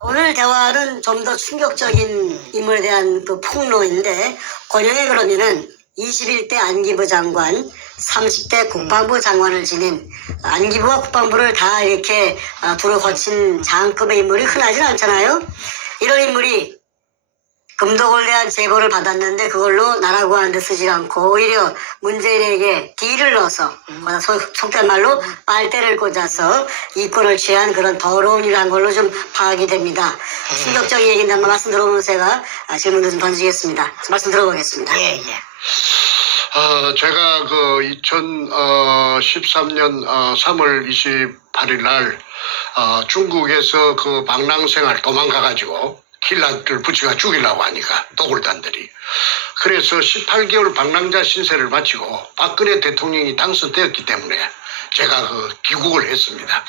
오늘 대화는 좀 더 충격적인 인물에 대한 그 폭로인데, 권영에 그러면은 21대 안기부 장관, 30대 국방부 장관을 지닌 안기부와 국방부를 다 이렇게 두루 거친 장급의 인물이 흔하진 않잖아요. 이런 인물이 금독을 대한 제보를 받았는데 그걸로 나라고 하는데 쓰지 않고 오히려 문재인에게 딜을 넣어서 속된 말로 빨대를 꽂아서 이권을 취한 그런 더러운 일한 걸로 좀 파악이 됩니다. 충격적인 얘기인데 한번 말씀 들어보면 제가 질문도 좀 던지겠습니다. 말씀 들어보겠습니다. 예. 제가 그 2013년 3월 28일 날 중국에서 그 방랑생활 도망가가지고 킬라들 붙이가 죽이려고 하니까 도굴단들이. 그래서 18개월 방랑자 신세를 마치고 박근혜 대통령이 당선되었기 때문에 제가 그 귀국을 했습니다.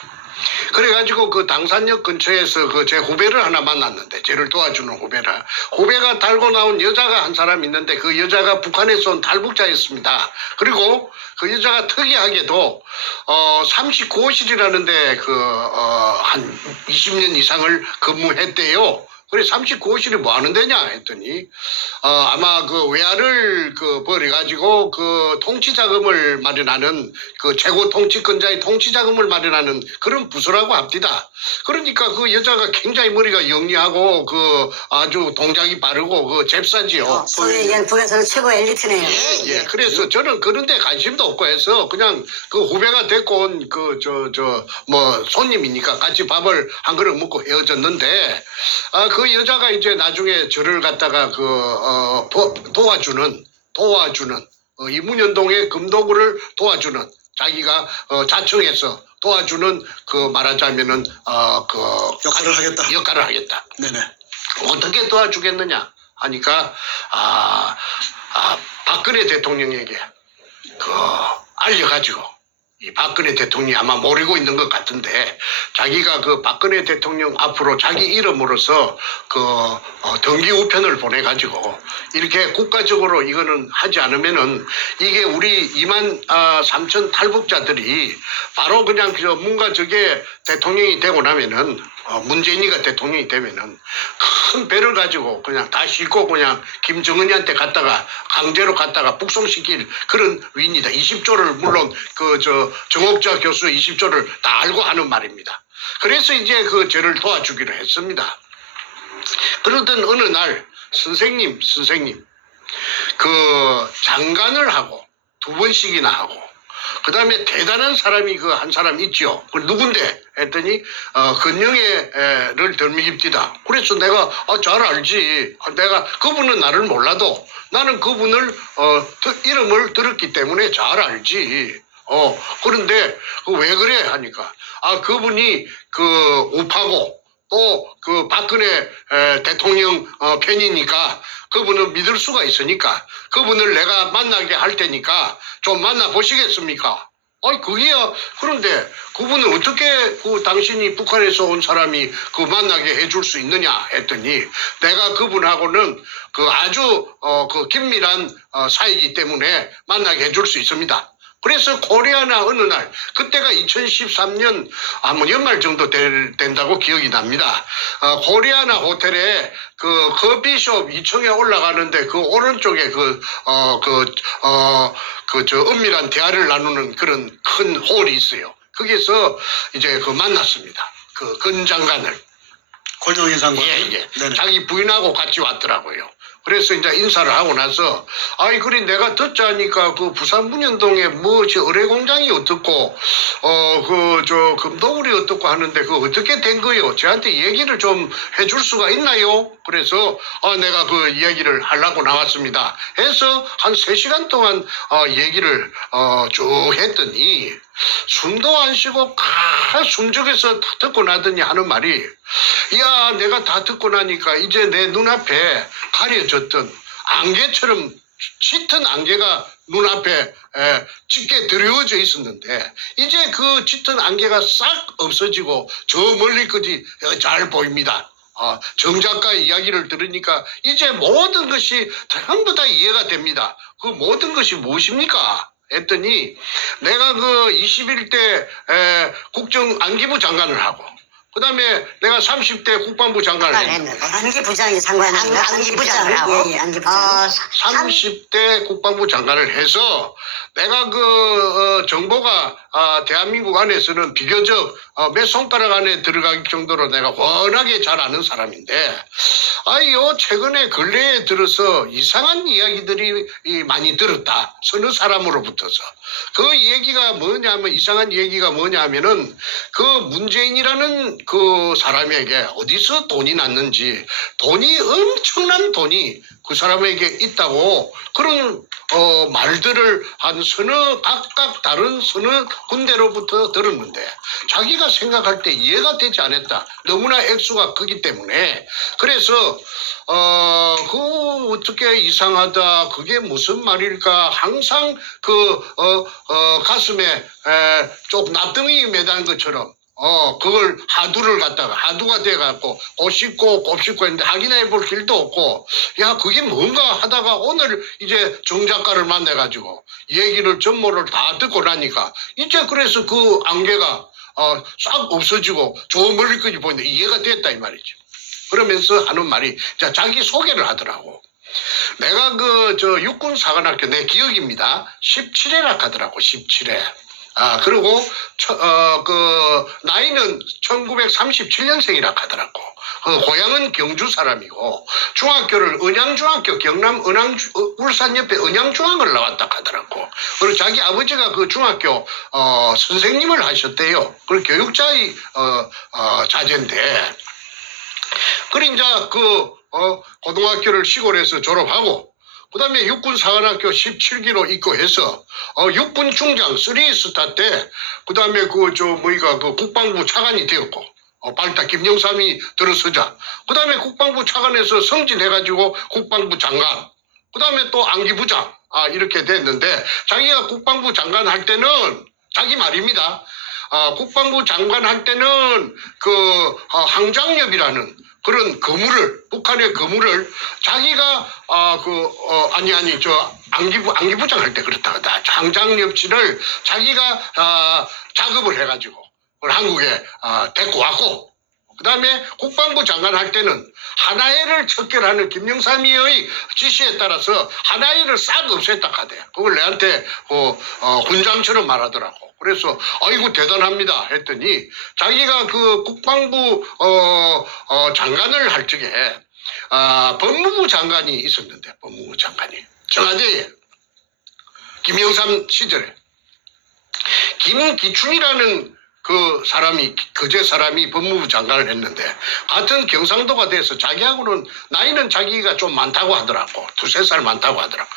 그래가지고 그 당산역 근처에서 그 제 후배를 하나 만났는데, 저를 도와주는 후배가 달고 나온 여자가 한 사람 있는데 그 여자가 북한에서 온 탈북자였습니다. 그리고 그 여자가 특이하게도 39호실이라는데 한 20년 이상을 근무했대요. 그래 39호실이 뭐 하는 데냐 했더니 아마 그 외화를 벌여가지고 그 통치자금을 마련하는 그 최고 통치권자의 통치자금을 마련하는 그런 부서라고 합니다. 그러니까 그 여자가 굉장히 머리가 영리하고 그 아주 동작이 빠르고 그 잽싸지요. 소위 얘기한 북에서는 최고 엘리트네요. 예. 그래서 저는 그런 데 관심도 없고 해서 그냥 그 후배가 데리고 온 뭐 손님이니까 같이 밥을 한 그릇 먹고 헤어졌는데, 그 여자가 이제 나중에 저를 갖다가 도와주는 이 문현동의 금도구를 도와주는, 자기가 자청해서 도와주는 그 말하자면은 역할을 하겠다. 네네. 어떻게 도와주겠느냐 하니까 박근혜 대통령에게 알려가지고, 이 박근혜 대통령이 아마 모르고 있는 것 같은데, 자기가 그 박근혜 대통령 앞으로 자기 이름으로서 등기 우편을 보내가지고 이렇게 국가적으로 이거는 하지 않으면은 이게 우리 2만 3천 탈북자들이 바로 그냥 뭔가 저게 대통령이 되고 나면은 문재인이가 대통령이 되면은 큰 배를 가지고 그냥 다 싣고 그냥 김정은이한테 강제로 갔다가 북송시킬 그런 위인이다. 20조를 물론 정옥자 교수 20조를 다 알고 하는 말입니다. 그래서 이제 저를 도와주기로 했습니다. 그러던 어느 날 선생님 장관을 하고 2번씩이나 하고, 그 다음에 대단한 사람이 한 사람 있죠. 그 누군데? 했더니, 근영애를 덜미깁디다. 그래서 내가, 잘 알지. 내가, 그분은 나를 몰라도 나는 그분을, 이름을 들었기 때문에 잘 알지. 그런데, 왜 그래? 하니까, 그분이 우파고, 또 박근혜 대통령 편이니까 그분은 믿을 수가 있으니까 그분을 내가 만나게 할 테니까 좀 만나보시겠습니까? 그게야. 그런데 그분을 어떻게 당신이 북한에서 온 사람이 만나게 해줄 수 있느냐 했더니, 내가 그분하고는 아주 긴밀한 사이이기 때문에 만나게 해줄 수 있습니다. 그래서 코리아나 어느 날, 그때가 2013년 연말 정도 된다고 기억이 납니다. 코리아나 호텔에 커피숍 2층에 올라가는데 오른쪽에 은밀한 대화를 나누는 그런 큰 홀이 있어요. 거기서 이제 만났습니다. 근 장관을. 권영희 장관. 예. 자기 부인하고 같이 왔더라고요. 그래서 이제 인사를 하고 나서, 그래, 내가 듣자니까 부산 문현동에 어뢰 공장이 어떻고, 금도굴이 어떻고 하는데 어떻게 된 거요? 저한테 얘기를 좀 해줄 수가 있나요? 그래서, 내가 이야기를 하려고 나왔습니다. 해서 한 3시간 동안, 얘기를, 쭉 했더니, 숨도 안 쉬고 숨죽여서 다 듣고 나더니 하는 말이, 야, 내가 다 듣고 나니까 이제 내 눈앞에 가려졌던 안개처럼 짙은 안개가 눈앞에 짙게 드리워져 있었는데, 이제 그 짙은 안개가 싹 없어지고 저 멀리까지 잘 보입니다. 정 작가의 이야기를 들으니까 이제 모든 것이 전부 다 이해가 됩니다. 그 모든 것이 무엇입니까? 했더니, 내가 21대 국정 안기부 장관을 하고 그 다음에 내가 30대 국방부 장관을 했는데, 했는데. 안기부장이 장관입니다. 안기부장이라고? 예, 예, 안기부장. 30대 국방부 장관을 해서 내가 정보가 대한민국 안에서는 비교적 몇 손가락 안에 들어갈 정도로 내가 워낙에 잘 아는 사람인데, 요 최근에 근래에 들어서 이상한 이야기들이 많이 들었다. 서너 사람으로부터서. 그 얘기가 뭐냐면, 이상한 얘기가 뭐냐면은 그 문재인이라는 그 사람에게 어디서 돈이 났는지, 돈이 엄청난 돈이 그 사람에게 있다고 그런 말들을 한 각각 다른 서너 군데로부터 들었는데, 자기가 생각할 때 이해가 되지 않았다. 너무나 액수가 크기 때문에. 그래서 어떻게 이상하다, 그게 무슨 말일까, 항상 가슴에 좀 납덩이 매단 것처럼 그걸 하두가 돼갖고 곱씹고 했는데 확인해 볼 길도 없고, 야, 그게 뭔가 하다가 오늘 이제 정 작가를 만나가지고 얘기를 전모를 다 듣고 나니까 이제 그래서 그 안개가 싹 없어지고 저 멀리까지 보는데 이해가 됐다 이 말이죠. 그러면서 하는 말이, 자, 자기 소개를 하더라고. 내가 육군 사관학교, 내 기억입니다. 17회라 하더라고, 17회. 그리고, 나이는 1937년생이라 하더라고. 고향은 경주 사람이고, 중학교를 은양중학교, 경남 울산 옆에 은양중학을 나왔다 하더라고. 그리고 자기 아버지가 그 중학교, 선생님을 하셨대요. 그리고 교육자의, 자제인데, 그래, 이제 고등학교를 시골에서 졸업하고, 그 다음에 육군 사관학교 17기로 입고해서, 육군 중장 3스타 때, 그 다음에 국방부 차관이 되었고, 발탁 김영삼이 들어서자. 그 다음에 국방부 차관에서 승진해가지고 국방부 장관. 그 다음에 또 안기부장. 이렇게 됐는데, 자기가 국방부 장관 할 때는, 자기 말입니다. 국방부 장관 할 때는 항장엽이라는 그런 북한의 거물을 자기가 안기부장 할 때 그렇다 하다. 항장엽치를 자기가 작업을 해가지고 그걸 한국에 데리고 왔고, 그 다음에 국방부 장관 할 때는 하나회를 척결하는 김영삼이의 지시에 따라서 하나회를 싹 없앴다 하대. 그걸 내한테 훈장처럼 말하더라고. 그래서 아이고 대단합니다 했더니, 자기가 그 국방부 장관을 할 적에 법무부 장관이 있었는데, 법무부 장관이 청와대에 김영삼 시절에 김기춘이라는 거제 사람이 법무부 장관을 했는데, 같은 경상도가 돼서 자기하고는 나이는 자기가 좀 많다고 하더라고. 2-3살 많다고 하더라고.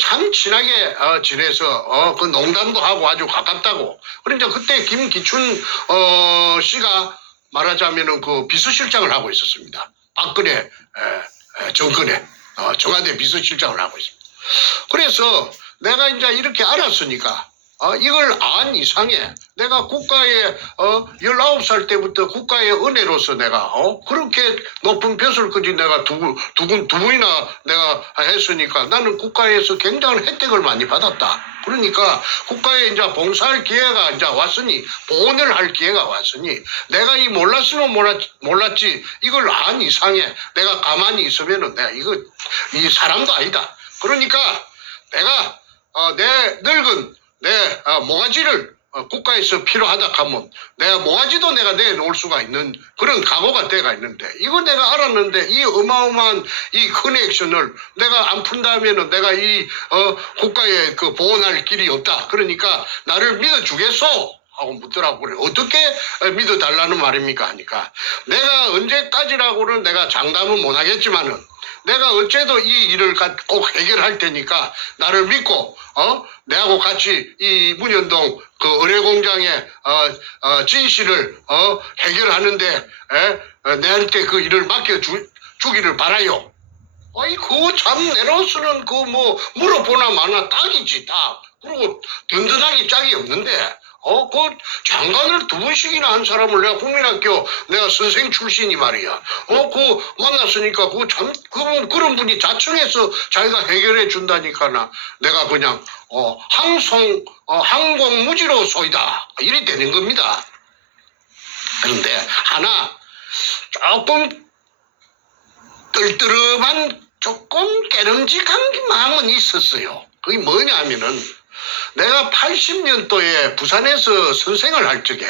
참 친하게 지내서 그 농담도 하고 아주 가깝다고. 그러니까 그때 김기춘 씨가 말하자면은 그 비서실장을 하고 있었습니다. 박근혜 정권에 청와대 비서실장을 하고 있습니다. 그래서 내가 이제 이렇게 알았으니까, 이걸 안 이상해. 내가 국가에, 19살 때부터 국가의 은혜로서 내가, 그렇게 높은 벼슬까지 내가 두 분이나 내가 했으니까 나는 국가에서 굉장한 혜택을 많이 받았다. 그러니까 국가에 이제 봉사할 기회가 이제 왔으니, 보온을 할 기회가 왔으니, 내가 몰랐으면 몰랐지, 이걸 안 이상해. 내가 가만히 있으면은 내가 이 사람도 아니다. 그러니까 내가, 내 늙은 내 모가지를 국가에서 필요하다 하면 내가 모가지도 내가 내놓을 수가 있는 그런 각오가 돼가 있는데, 이거 내가 알았는데 이 어마어마한 이 커넥션을 내가 안 푼다면은 내가 이 국가에 보존할 길이 없다. 그러니까 나를 믿어주겠소? 하고 묻더라고. 그래. 어떻게 믿어달라는 말입니까? 하니까, 내가 언제까지라고는 내가 장담은 못하겠지만은 내가 어째도 이 일을 꼭 해결할 테니까 나를 믿고, 내하고 같이 이 문현동 그 의뢰공장의 진실을 해결하는데 내한테 그 일을 맡겨주기를 바라요. 아이, 그거 참 내로서는 물어보나 마나 딱이지, 딱. 그리고 든든하게 짝이 없는데, 장관을 2번씩이나 한 사람을 내가 국민학교, 내가 선생 출신이 말이야. 만났으니까, 그런 분이 자청해서 자기가 해결해 준다니까, 내가 그냥, 항공무지로 소이다. 이래 되는 겁니다. 그런데 하나 조금 떨떠름한 조금 깨름직한 마음은 있었어요. 그게 뭐냐면은 내가 80년도에 부산에서 선생을 할 적에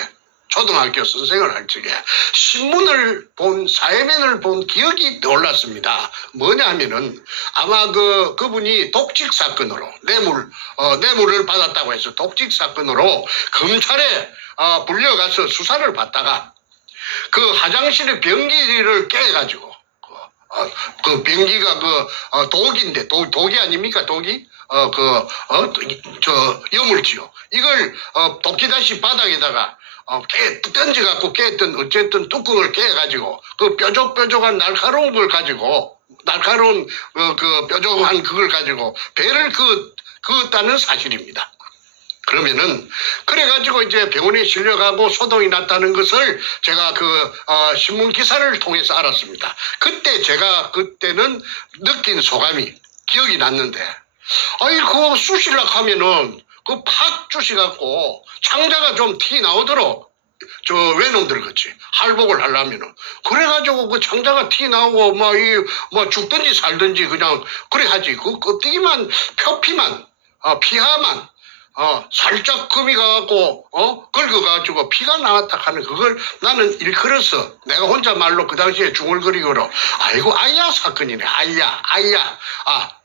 초등학교 선생을 할 적에 신문을 본 사회면을 본 기억이 떠올랐습니다. 뭐냐면은 아마 그분이 독직 사건으로 뇌물을 받았다고 해서 독직 사건으로 검찰에 불려가서 수사를 받다가 그 화장실의 변기를 깨가지고 그 변기가 독인데 독이 아닙니까 독이 여물지요. 이걸 도끼다시 바닥에다가 던져갖고 깼던 어쨌든 뚜껑을 깨가지고 그 뾰족뾰족한 날카로운 걸 가지고 날카로운 그 뾰족한 그걸 가지고 배를 그었다는 사실입니다. 그러면은 그래가지고 이제 병원에 실려가고 소동이 났다는 것을 제가 신문 기사를 통해서 알았습니다. 그때는 느낀 소감이 기억이 났는데 그거 쑤시려고 하면은 팍 쑤시갖고 창자가 좀 티 나오도록 저 외놈들 같이 할복을 하려면은 그래가지고 그 창자가 티 나오고 뭐 죽든지 살든지 그냥 그래 하지. 그 껍데기만 표피만 피하만 살짝 금이 가갖고 긁어가지고 피가 나왔다 하는 그걸 나는 일컬어서 내가 혼자 말로 그 당시에 중얼거리고로 아이고 아야 사건이네 아야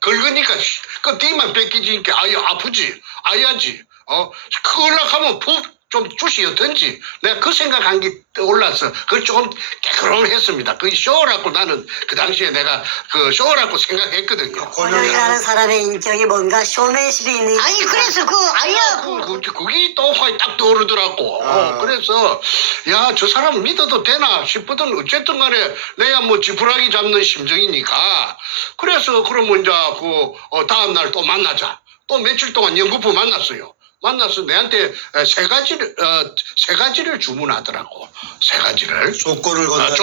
긁으니까 껍데기만 벗기지니까 아프지 아야지 그걸로 하면 푹 좀 주시었던지 내가 그 생각한 게 떠올라서 그걸 조금 깨끗했습니다. 그 쇼라고 나는 그 당시에 내가 그 쇼라고 생각했거든요. 권영이라는 사람의 인격이 뭔가 쇼맨십이 있는. 아니 그래서 그게 또 딱 떠오르더라고. 그래서 야 저 사람 믿어도 되나 싶거든. 어쨌든 간에 내가 뭐 지푸라기 잡는 심정이니까 그래서 그러면 이제 다음 날 또 만나자. 또 며칠 동안 연구부 만났어요. 만나서 내한테 세 가지를 주문하더라고. 세 가지를. 조건을 건다.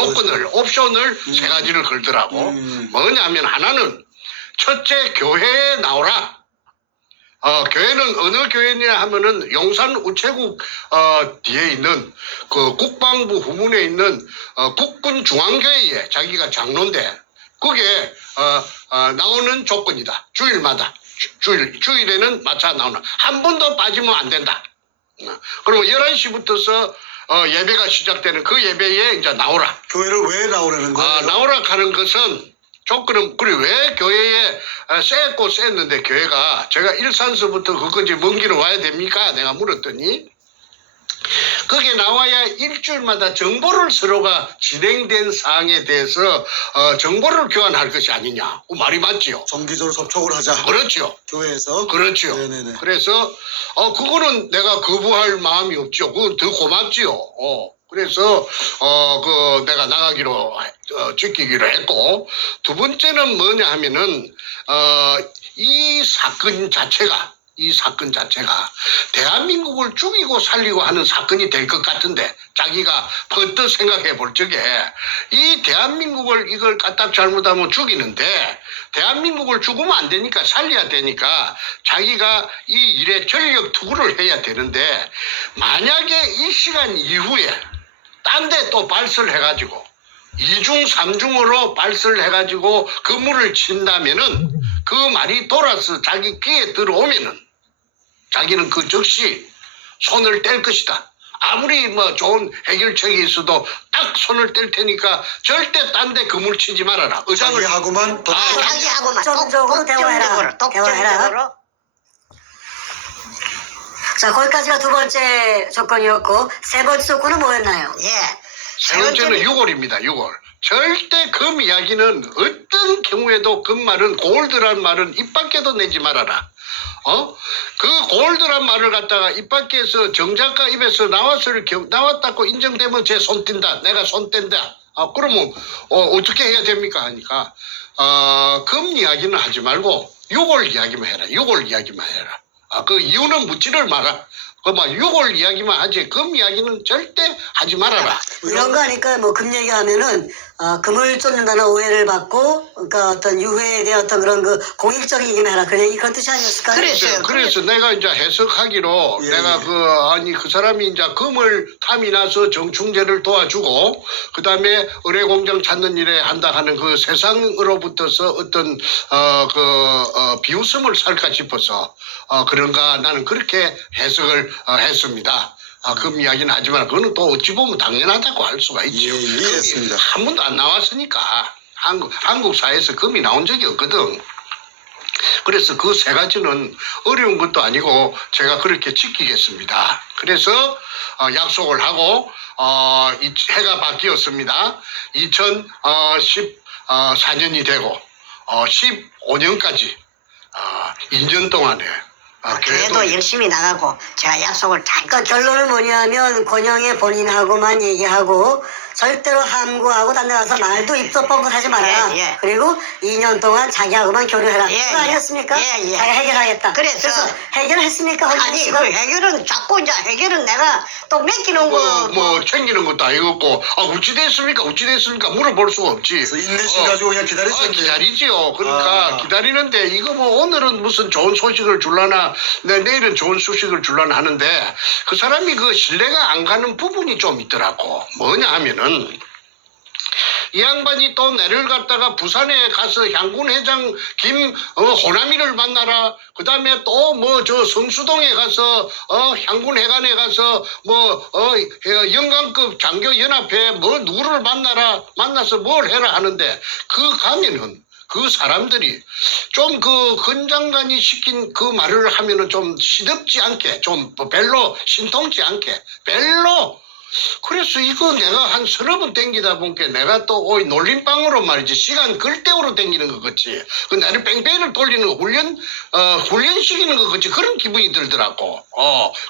옵션을 세 가지를 걸더라고. 뭐냐면 하나는 첫째 교회에 나오라. 교회는 어느 교회냐 하면은 용산 우체국 뒤에 있는 그 국방부 후문에 있는 국군 중앙교회에 자기가 장로인데 그게 나오는 조건이다. 주일마다. 주일에는 마차 나오는 한 번도 빠지면 안 된다. 그리고 11시부터서 예배가 시작되는 그 예배에 이제 나오라. 교회를 왜 나오라는 거예요? 나오라 하는 것은 조건은 그래 왜 교회에 셌는데 교회가 제가 일산서부터 그까지 먼 길을 와야 됩니까? 내가 물었더니 거기에 나와야 일주일마다 정보를 서로가 진행된 사항에 대해서 정보를 교환할 것이 아니냐. 그 말이 맞지요. 정기적으로 접촉을 하자. 그렇죠. 교회에서. 그렇죠. 네네네. 그래서 그거는 내가 거부할 마음이 없죠. 그건 더 고맙지요. 그래서 내가 나가기로 지키기로 했고 두 번째는 뭐냐 하면은 이 사건 자체가 대한민국을 죽이고 살리고 하는 사건이 될 것 같은데 자기가 퍼뜩 생각해 볼 적에 이 대한민국을 이걸 까딱 잘못하면 죽이는데 대한민국을 죽으면 안 되니까 살려야 되니까 자기가 이 일에 전력 투구를 해야 되는데 만약에 이 시간 이후에 딴 데 또 발설을 해가지고 2중 3중으로 발설을 해가지고 그물을 친다면은 그 말이 돌아서 자기 귀에 들어오면은 자기는 그 즉시 손을 뗄 것이다. 아무리 뭐 좋은 해결책이 있어도 딱 손을 뗄 테니까 절대 딴 데 그물 치지 말아라. 자기하고만 자기하고만 독점적으로 대화해라. 독점적으로. 자, 거기까지가 두 번째 조건이었고 세 번째 조건은 뭐였나요? 세 번째는 6월입니다. 6월. 절대 금 이야기는 어떤 경우에도 금 말은 골드란 말은 입 밖에도 내지 말아라. 그 골드란 말을 갖다가 입 밖에서 정작가 입에서 나왔다고 인정되면 제 손 뗀다. 내가 손 뗀다. 그러면 어떻게 해야 됩니까? 하니까 금 이야기는 하지 말고 6월 이야기만 해라. 6월 이야기만 해라. 그 이유는 묻지를 마라. 그막 6월 이야기만 하지 금 이야기는 절대 하지 말아라. 이런 거 하니까 뭐 금 얘기하면은 금을 쫓는다는 오해를 받고 그러니까 어떤 유해에 대한 어떤 그런 그 공익적인 얘기만 해라 그런 뜻이 아니었을까요? 그랬어요. 그래서 내가 이제 해석하기로 예, 내가 예. 그 사람이 이제 금을 탐이 나서 정충제를 도와주고 그 다음에 의뢰공장 찾는 일에 한다 하는 그 세상으로부터서 어떤 비웃음을 살까 싶어서 그런가 나는 그렇게 해석을 했습니다. 금 이야기는 하지만 그거는 또 어찌 보면 당연하다고 할 수가 있죠. 예, 이해했습니다. 금이 한 번도 안 나왔으니까 한국 사회에서 금이 나온 적이 없거든. 그래서 그 세 가지는 어려운 것도 아니고 제가 그렇게 지키겠습니다. 그래서 약속을 하고 해가 바뀌었습니다. 2014년이 되고 15년까지 2년 동안에 그래도 열심히 나가고 제가 약속을 잘 그러니까 결론은 뭐냐면 권영의 본인하고만 얘기하고 절대로 함구하고 딴 데 가서 말도 입도 뻥긋하지 말아라. 예, 예. 그리고 2년 동안 자기하고만 교류해라. 예, 그거 예. 아니었습니까? 예, 예. 자기가 해결하겠다. 그래서 해결했습니까? 아니 그 해결은 자꾸 이제 해결은 내가 또 맡기는 거 뭐 챙기는 것도 아니었고 어찌 됐습니까 물어볼 수가 없지. 그래서 인내심 가지고 그냥 기다리셨네요. 기다리지요. 그러니까 기다리는데 이거 뭐 오늘은 무슨 좋은 소식을 줄라나 내일은 좋은 소식을 줄라나 하는데 그 사람이 그 신뢰가 안 가는 부분이 좀 있더라고. 뭐냐 하면은 이 양반이 또 내를 갖다가 부산에 가서 향군 회장 호남이를 만나라. 그 다음에 또 뭐 저 성수동에 가서 향군 회관에 가서 영광급 장교 연합회 뭐 누구를 만나서 뭘 해라 하는데 그 가면은 그 사람들이 좀 그 건장관이 시킨 그 말을 하면은 좀 시덥지 않게 좀 별로 신통치 않게 별로 그래서 이거 내가 한 서너 번 땡기다 보니까 내가 또 놀림방으로 말이지 시간 걸대우로 땡기는 것 같지 그 나를 뺑뺑이를 돌리는 거 훈련시키는 것 같지 그런 기분이 들더라고.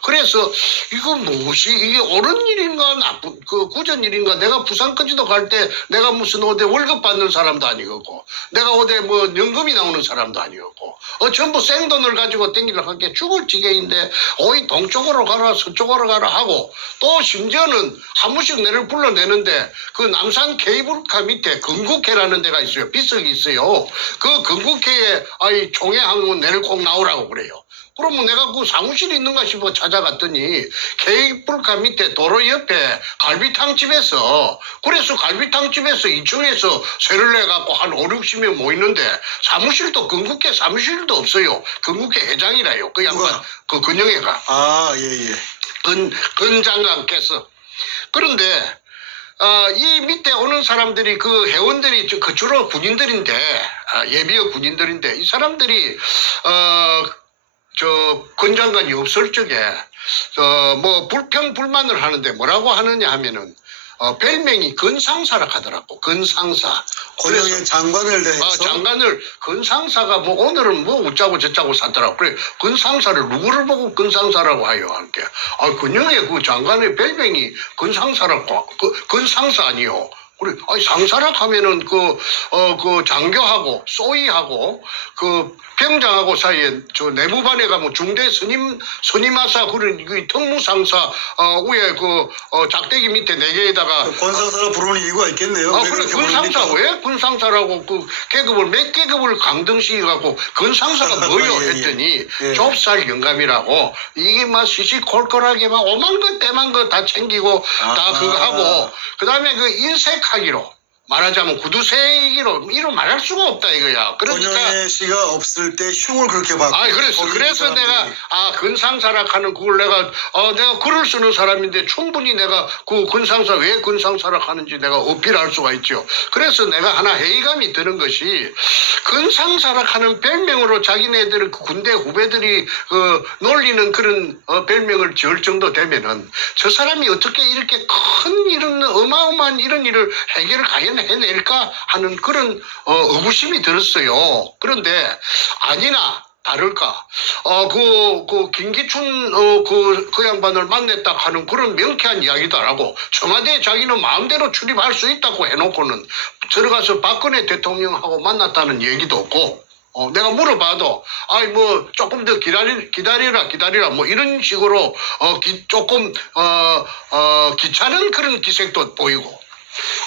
그래서 이거 무엇이 이게 옳은 일인가 나쁜 그 구전 일인가 내가 부산까지도 갈 때 내가 무슨 어디 월급 받는 사람도 아니고 내가 어디 뭐 연금이 나오는 사람도 아니었고 전부 생돈을 가지고 땡기려고 한 게 죽을 지경인데 동쪽으로 가라 서쪽으로 가라 하고 또 심지어는 한 번씩 내를 불러내는데 그 남산 케이블카 밑에 건국회라는 데가 있어요. 비석이 있어요. 그 건국회에 총회 하면 내를 꼭 나오라고 그래요. 그러면 내가 그 사무실이 있는가 싶어 찾아갔더니 케이블카 밑에 도로 옆에 갈비탕집에서 그래서 갈비탕집에서 2층에서 세를 내갖고 한 5, 60명 모이는데 사무실도 건국회 사무실도 없어요. 건국회 회장이라요. 그 양반 그 근영애가 예. 근 장관께서 그런데 이 밑에 오는 사람들이 그 회원들이 주로 군인들인데 예비역 군인들인데 이 사람들이 근 장관이 없을 적에 뭐 불평불만을 하는데 뭐라고 하느냐 하면은 별명이 근상사라 하더라고. 근상사. 권영의 장관을 대해서 장관을 근상사가 뭐 오늘은 뭐 웃자고 저자고 사더라고. 그래 근상사를 누구를 보고 근상사라고 하요 함께. 근영의 그 장관의 별명이 근상사라고. 근상사 아니요. 그래, 상사라 하면은 그 장교하고 소위하고 그 병장하고 사이에 저 내무반에 가면 중대 스님하사 그런 그 특무상사 위에 작대기 밑에 4개에다가 권상사라 부르는 이유가 있겠네요. 왜 그래 그렇게 근상사 부릅니까? 왜 근상사라고 그 계급을 몇 계급을 강등시켜갖고 근상사가 뭐요 예, 예. 했더니 예. 좁쌀 영감이라고 이게 막 시시콜콜하게 막 오만 것 때만 거 다 챙기고 다 그거 하고 그다음에 그 인색하기로 말하자면 구두쇠기로 이로 말할 수가 없다 이거야. 그러니까 권영애 씨가 없을 때 흉을 그렇게 받고 그래서 내가 근상사라 하는 그걸 내가 글을 쓰는 사람인데 충분히 내가 그 근상사 왜 근상사라 하는지 내가 어필할 수가 있죠. 그래서 내가 하나 회의감이 드는 것이 근상사라 하는 별명으로 자기네들 그 군대 후배들이 놀리는 그런 별명을 지을 정도 되면은 저 사람이 어떻게 이렇게 큰 이런 어마어마한 이런 일을 해결을 과연 해낼까 하는 그런 의구심이 들었어요. 그런데 아니나 다를까 그 김기춘 그 양반을 만났다 하는 그런 명쾌한 이야기도 안 하고 청와대에 자기는 마음대로 출입할 수 있다고 해놓고는 들어가서 박근혜 대통령하고 만났다는 얘기도 없고 내가 물어봐도 아이 뭐 조금 더 기다리라 뭐 이런 식으로 조금 귀찮은 그런 기색도 보이고.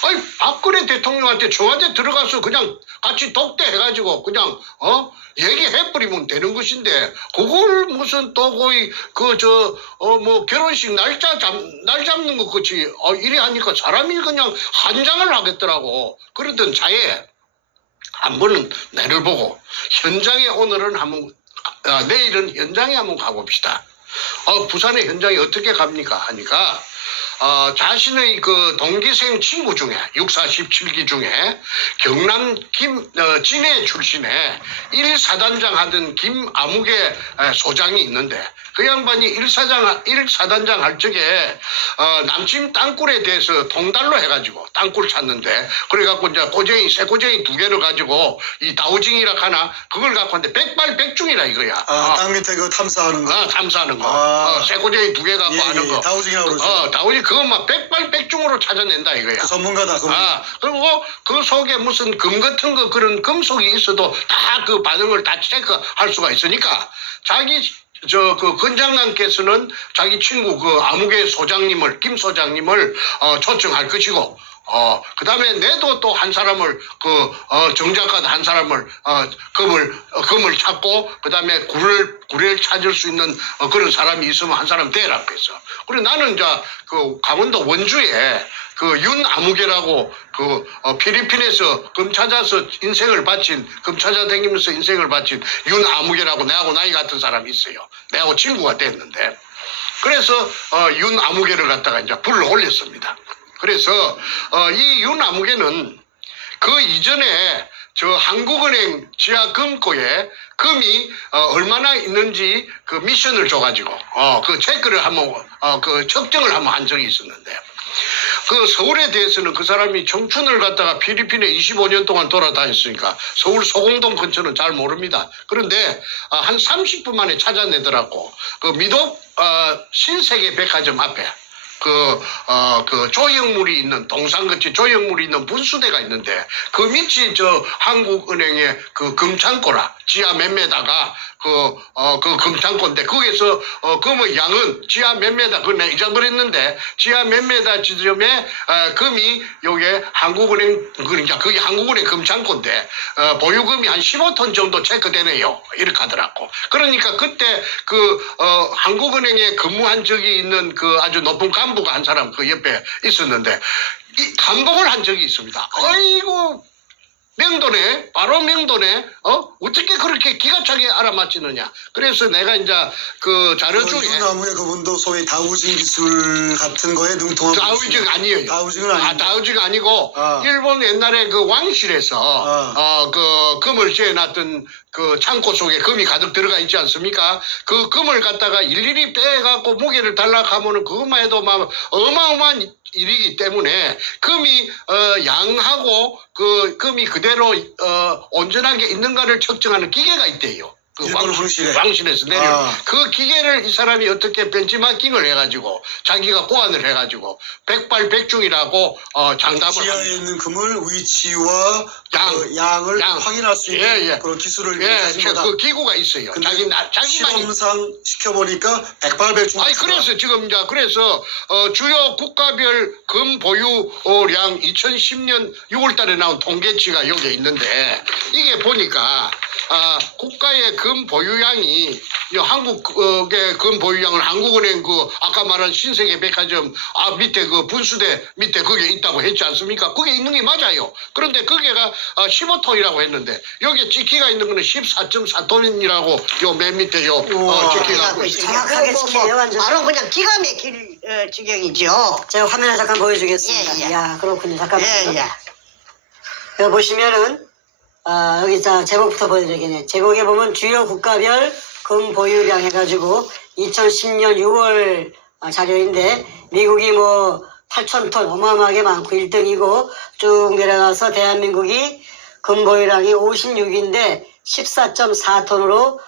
아니 박근혜 대통령한테 청와대 들어가서 그냥 같이 독대해가지고 그냥 얘기해버리면 되는 것인데 그걸 무슨 또 거의 뭐 결혼식 날 잡는 것 같이 이래 하니까 사람이 그냥 한장을 하겠더라고. 그러던 차에 한 번은 내를 보고 현장에 오늘은 내일은 현장에 한번 가봅시다. 부산의 현장에 어떻게 갑니까 하니까 자신의 그 동기생 친구 중에 64, 17기 중에 경남 진해 출신의 1사단장 하던 김아무개 소장이 있는데 그 양반이 1사단장 할 적에 남친 땅굴에 대해서 통달로 해가지고 땅굴 찾는데 그래갖고 이제 새꼬쟁이 2개를 가지고 이 다우징이라 하나 그걸 갖고 왔는데 백발백중이라 이거야. 땅 밑에 그 탐사하는 거. 탐사하는 거. 새꼬쟁이 2개 갖고 하는 거. 다우징이라고 그러죠. 다우징 그거 막 백발백중으로 찾아낸다 이거야. 그 전문가다. 그리고 그 속에 무슨 금 같은 거 그런 금속이 있어도 다 그 반응을 다 체크할 수가 있으니까 그 건장관께서는 자기 친구 그 아무개 소장님을 김 소장님을 초청할 것이고 그 다음에 내도 또 한 사람을 정작가 한 사람을 금을 찾고 그 다음에 구례를 찾을 수 있는 그런 사람이 있으면 한 사람 대라고 했어. 그리고 나는 이제 그 강원도 원주에 그 윤아무개라고 필리핀에서 금 찾아서 인생을 바친 금 찾아다니면서 인생을 바친 윤아무개라고 내하고 나이 같은 사람이 있어요. 내하고 친구가 됐는데 그래서 윤아무개를 갖다가 이제 불러 올렸습니다. 그래서 이 윤아무개는 그 이전에 저 한국은행 지하 금고에 금이 얼마나 있는지 그 미션을 줘가지고 그 체크를 한번 그 측정을 한번 한 적이 있었는데 그 서울에 대해서는 그 사람이 청춘을 갖다가 필리핀에 25년 동안 돌아다녔으니까 서울 소공동 근처는 잘 모릅니다. 그런데 한 30분 만에 찾아내더라고. 그 미독 신세계 백화점 앞에 그 조형물이 있는 동상같이 조형물이 있는 분수대가 있는데 그 밑이 저 한국은행의 그 금창고라 지하 몇 메다가 그 금창고인데 거기서 금의 양은 지하 몇 메다 그거 내가 잊어버렸는데 지하 몇 메다 지점에 금이 요게 한국은행 그러니까 그게 한국은행 금창고인데 보유금이 한 15톤 정도 체크되네요 이렇게 하더라고. 그러니까 그때 한국은행에 근무한 적이 있는 그 아주 높은 간부가 한 사람 그 옆에 있었는데 이 감동을 한 적이 있습니다. 아이고 명도네 바로 명도네 어떻게 그렇게 기가 차게 알아맞히느냐. 그래서 내가 이제 그 자료 중에 윤아무개 그분도 소위 다우징 기술 같은 거에 능통한 다우징 아니에요. 다우징은 아니고 다우징 아니고 일본 옛날에 그 왕실에서 그 금을 재놨던 그 창고 속에 금이 가득 들어가 있지 않습니까? 그 금을 갖다가 일일이 빼갖고 무게를 달라하면은 그것만 해도 막 어마어마한 일이기 때문에 금이 양하고 그 금이 그대로 온전하게 있는가를 측정하는 기계가 있대요. 그 왕실에서 내려 그 기계를 이 사람이 어떻게 벤치마킹을 해가지고 자기가 고안을 해가지고 백발백중이라고 장담을 지하에 있는 금을 위치와 양을 확인할 수 있는 그런 기술을 가진 거다. 그 기구가 있어요. 자기만 실험상 시켜보니까 백발백중. 아니 그래서 지금 이제 주요 국가별 금 보유량 2010년 6월달에 나온 통계치가 여기에 있는데 이게 보니까 국가의 금 보유량이 한국의 금 보유량은 한국은행 아까 말한 신세계 백화점 밑에 그 분수대 밑에 그게 있다고 했지 않습니까? 그게 있는 게 맞아요. 그런데 그게가 15톤이라고 했는데 여기에 찍기가 있는 거는 14.4톤이라고 요 맨 밑에 찍기가 정확하게 찍히네요, 완전. 바로 그냥 기가 막힐 지경이죠. 제가 화면을 잠깐 보여주겠습니다. 예. 이야, 그렇군요. 잠깐만요. 예. 여기 보시면은 여기 제목부터 보여드리겠네요. 제목에 보면 주요 국가별 금 보유량 해가지고 2010년 6월 자료인데 미국이 뭐 8,000톤 어마어마하게 많고 1등이고 쭉 내려가서 대한민국이 금 보유량이 56인데 14.4톤으로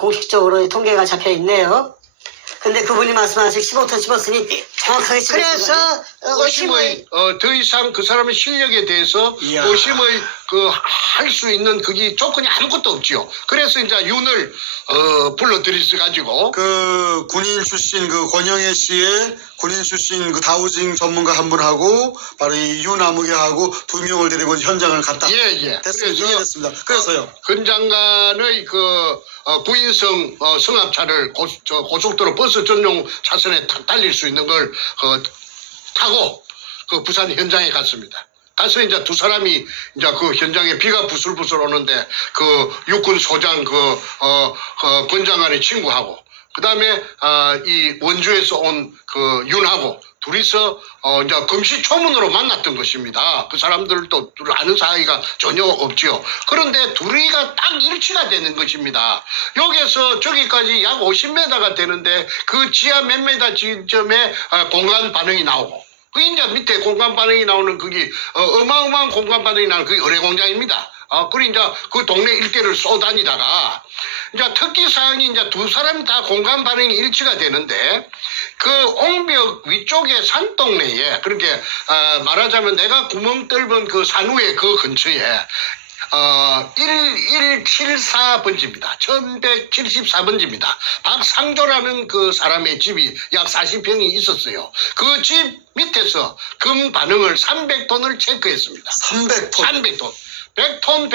공식적으로 통계가 잡혀 있네요. 근데 그분이 말씀하신 15톤 집었으니 정확하게 그래서 의심의 더 이상 그 사람의 실력에 대해서 이야. 의심의 할 수 있는 그게 조건이 아무것도 없지요. 그래서 이제 윤을 불러들이서 가지고 그 군인 출신 그 권영애 씨의 군인 출신 그 다우징 전문가 한 분하고 바로 이 윤아무개하고 두 명을 데리고 현장을 갔다. 예. 됐습니다. 이해됐습니다. 그래서요. 권 장관의 구인성 승합차를 고속도로 버스 전용 차선에 달릴 수 있는 걸 타고 그 부산 현장에 갔습니다. 가서 이제 두 사람이 이제 그 현장에 비가 부슬부슬 오는데 그 육군 소장 권 장관의 친구하고 그 다음에 이 원주에서 온 그 윤하고 둘이서 이제 금시초문으로 만났던 것입니다. 그 사람들도 아는 사이가 전혀 없지요. 그런데 둘이가 딱 일치가 되는 것입니다. 여기서 저기까지 약 50m가 되는데 그 지하 몇 메다 지점에 공간 반응이 나오고 그 이제 밑에 공간 반응이 나오는 그게 어마어마한 공간 반응이 나오는 그게 의뢰공장입니다. 그리 이제 그 동네 일대를 쏘다니다가 이제 특기사항이 이제 두 사람이 다 공간 반응이 일치가 되는데 그 옹벽 위쪽에 산동네에 그렇게 말하자면 내가 구멍 뚫은 그 산후의 그 근처에 1174번지입니다. 1174번지입니다. 박상조라는 그 사람의 집이 약 40평이 있었어요. 그 집 밑에서 금 반응을 300톤을 체크했습니다. 300톤. 300톤. 100톤,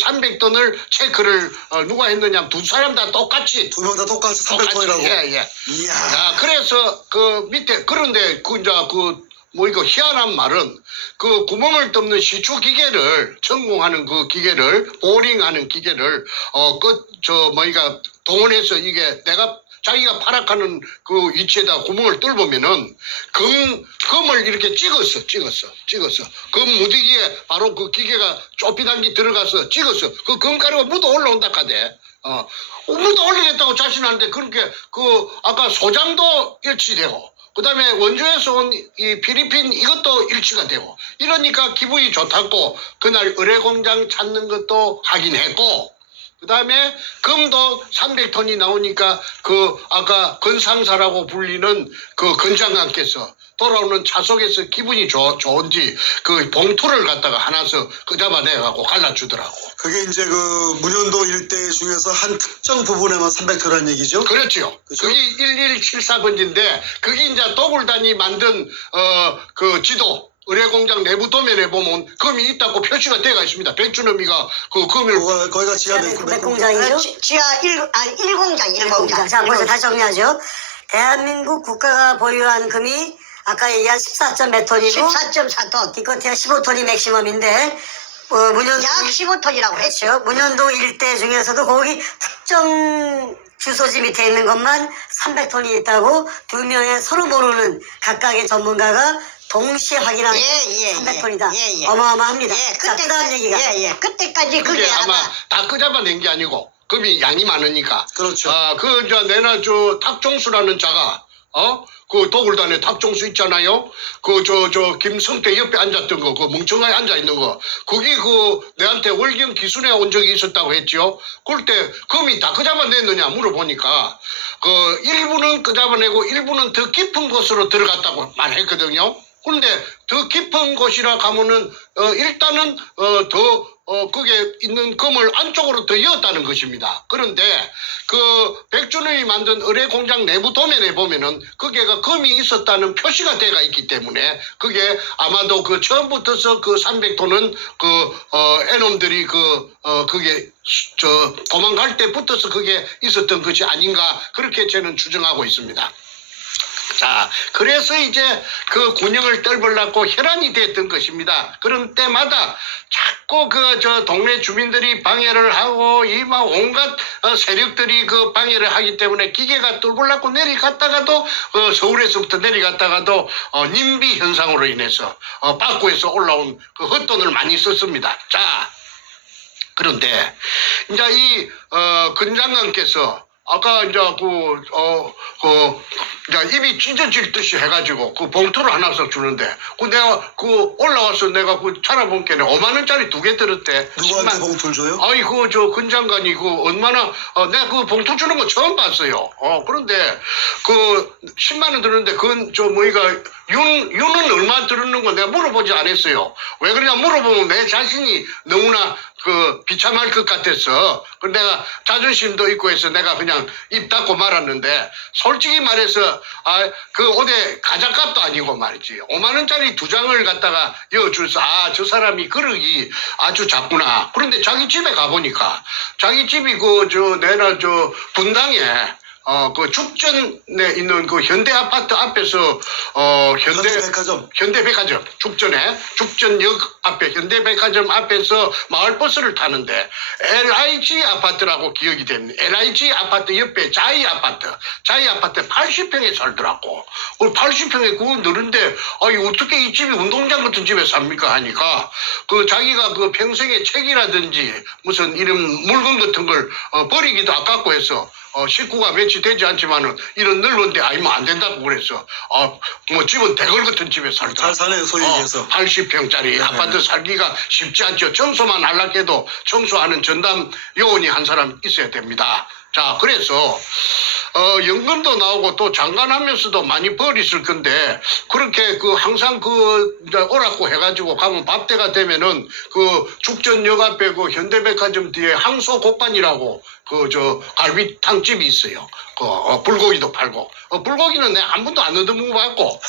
300톤을 체크를 누가 했느냐? 두 사람 다 똑같이. 두 명 다 똑같이 300톤이라고. 예. 이야. 자, 그래서 그 밑에 그런데 이거 희한한 말은 그 구멍을 뚫는 시추 기계를 전공하는 그 기계를 보링하는 기계를 동원해서 이게 자기가 파악하는 그 위치에다 구멍을 뚫으면은 금을 이렇게 찍었어. 금 무디기에 바로 그 기계가 좁히단기 들어가서 찍었어. 그 금가루가 묻어 올라온다 카대. 묻어 올리겠다고 자신하는데 그렇게 아까 소장도 일치되고 그 다음에 원주에서 온 이 필리핀 이것도 일치가 되고 이러니까 기분이 좋다고 그날 의뢰공장 찾는 것도 확인했고 그 다음에 금도 300톤이 나오니까 아까 건상사라고 불리는 그 건장관께서 돌아오는 차속에서 기분이 좋은지 그 봉투를 갖다가 하나서 잡아내갖고 갈라주더라고. 그게 이제 그 문현도 일대 중에서 한 특정 부분에만 300톤이라는 얘기죠? 그렇죠. 그죠? 그게 1174번지인데 그게 이제 도굴단이 만든 그 지도 의뢰공장 내부 도면에 보면 금이 있다고 표시가 되어 있습니다. 백준엄이가 그 금을 거기가 지하 몇 공장이죠? 지하 1공장. 자, 먼저 다시 정리하죠. 대한민국 국가가 보유한 금이 아까 얘기한 14점 몇 톤이고 14.4톤. 기껏해야 15톤이 맥시멈인데 문현동 약 15톤이라고 했죠. 그렇죠. 문현동 일대 중에서도 거기 특정 주소지 밑에 있는 것만 300톤이 있다고 두 명의 서로 모르는 각각의 전문가가 동시에 확인한 300톤이다. 어마어마합니다. 자, 그다음 얘기가. 그때까지 그게 그게 아마 다 끄잡아낸 게 아니고 금이 양이 많으니까. 그렇죠. 내나 탁종수라는 자가 그 도굴단에 탁종수 있잖아요. 김성태 옆에 앉았던 거, 그 멍청하게 앉아 있는 거. 그게 내한테 월경 기순에 온 적이 있었다고 했죠. 그럴 때 금이 다 끄잡아냈느냐 물어보니까 일부는 끄잡아내고 일부는 더 깊은 곳으로 들어갔다고 말했거든요. 그런데 더 깊은 곳이라 가면은 일단은 그게 있는 금을 안쪽으로 더 이었다는 것입니다. 그런데 백준영이 만든 의뢰공장 내부 도면에 보면은 그게가 금이 있었다는 표시가 되어 있기 때문에 그게 아마도 처음부터서 300톤은 애놈들이 그게 도망갈 때부터서 그게 있었던 것이 아닌가 그렇게 저는 추정하고 있습니다. 자, 그래서 이제 군영을 떨벌라고 혈안이 됐던 것입니다. 그런 때마다 자꾸 동네 주민들이 방해를 하고 온갖 세력들이 방해를 하기 때문에 기계가 뚫벌라고 내려갔다가도 서울에서부터 내려갔다가도 님비 현상으로 인해서 박구에서 올라온 헛돈을 많이 썼습니다. 자, 그런데 이제 권 장관께서 아까 이제 이제 입이 찢어질 듯이 해가지고 그 봉투를 하나씩 주는데 내가 올라와서 내가 찾아본 게 5만 원짜리 2개 들었대. 누구한테 10만. 봉투를 줘요? 아니 근 장관이 얼마나 내가 그 봉투 주는 거 처음 봤어요. 그런데 10만 원 들었는데 그건 윤은 얼마 들었는 거 내가 물어보지 않았어요. 왜 그러냐 물어보면 내 자신이 너무나 비참할 것 같아서 내가 자존심도 있고 해서 내가 그냥 입 닫고 말았는데 솔직히 말해서 어디 가작값도 아니고 말이지 5만 원짜리 2장을 갖다가 여줄서 저 사람이 그러기 아주 작구나. 그런데 자기 집에 가보니까 자기 집이 내나 분당에 죽전에 있는 현대 아파트 앞에서 현대백화점 죽전역 앞에 현대백화점 앞에서 마을버스를 타는데 LIG 아파트라고 기억이 됩니다. LIG 아파트 옆에 자이 아파트 80평에 살더라고. 80평에 그거 늘은데 어떻게 이 집이 운동장 같은 집에 삽니까 하니까 자기가 평생에 책이라든지 무슨 이런 물건 같은 걸 버리기도 아깝고 해서 식구가 며칠 되지 않지만은 이런 넓은데 아니면 안 된다고 그랬어. 집은 대걸 같은 집에 살더라. 잘 사네요, 소위 얘기해서. 80평짜리 아파트 살기가 쉽지 않죠. 청소만 하려고 해도 청소하는 전담 요원이 한 사람 있어야 됩니다. 자, 그래서 연금도 나오고 또 장관하면서도 많이 벌 있을 건데 그렇게 항상 오라고 해가지고 가면 밥때가 되면은 죽전역 앞에 현대백화점 뒤에 항소곡반이라고 갈비탕집이 있어요. 불고기도 팔고. 불고기는 내가 한 번도 안 얻어먹어봤고,